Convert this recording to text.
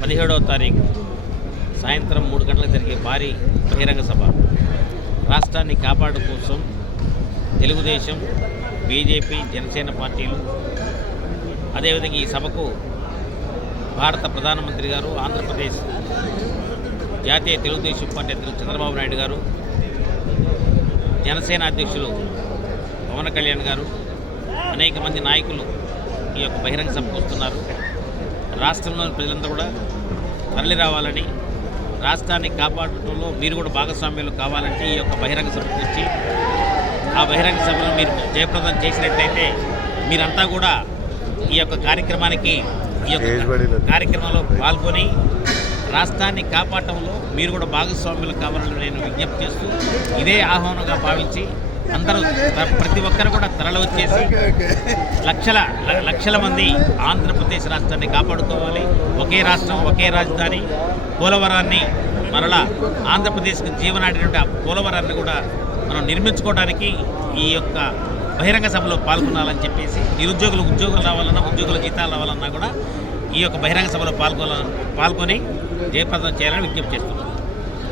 17వ తారీఖు సాయంత్రం 3 గంటలకు జరిగే భారీ బహిరంగ సభ రాష్ట్రాన్ని కాపాడు కోసం తెలుగుదేశం, బీజేపీ, జనసేన పార్టీలు, అదేవిధంగా ఈ సభకు భారత ప్రధానమంత్రి గారు, ఆంధ్రప్రదేశ్ జాతీయ తెలుగుదేశం పార్టీ అధ్యక్షులు చంద్రబాబు నాయుడు గారు, జనసేన అధ్యక్షులు పవన్ కళ్యాణ్ గారు, అనేక మంది నాయకులు ఈ యొక్క బహిరంగ సభకు వస్తున్నారు. రాష్ట్రంలోని ప్రజలందరూ కూడా తరలి రావాలని, రాష్ట్రాన్ని కాపాడటంలో మీరు కూడా భాగస్వామ్యాలు కావాలంటే ఈ యొక్క బహిరంగ సభకు వచ్చి ఆ బహిరంగ సభను మీరు జయప్రదం చేసినట్లయితే మీరంతా కూడా ఈ యొక్క కార్యక్రమంలో పాల్గొని రాష్ట్రాన్ని కాపాడటంలో మీరు కూడా భాగస్వామ్యులు కావాలని నేను విజ్ఞప్తి చేస్తూ ఇదే ఆహ్వానంగా భావించి అందరూ ప్రతి ఒక్కరు కూడా తరలి వచ్చేసి లక్షల మంది ఆంధ్రప్రదేశ్ రాష్ట్రాన్ని కాపాడుకోవాలి. ఒకే రాష్ట్రం, ఒకే రాజధాని, పోలవరాన్ని మరలా ఆంధ్రప్రదేశ్కి జీవనాడినటువంటి ఆ పోలవరాన్ని కూడా మనం నిర్మించుకోవడానికి ఈ యొక్క బహిరంగ సభలో పాల్గొనాలని చెప్పేసి, నిరుద్యోగులు ఉద్యోగాలు రావాలన్నా, ఉద్యోగుల జీతాలు రావాలన్నా కూడా ఈ యొక్క బహిరంగ సభలో పాల్గొని జయప్రదం చేయాలని విజ్ఞప్తి చేస్తున్నాం.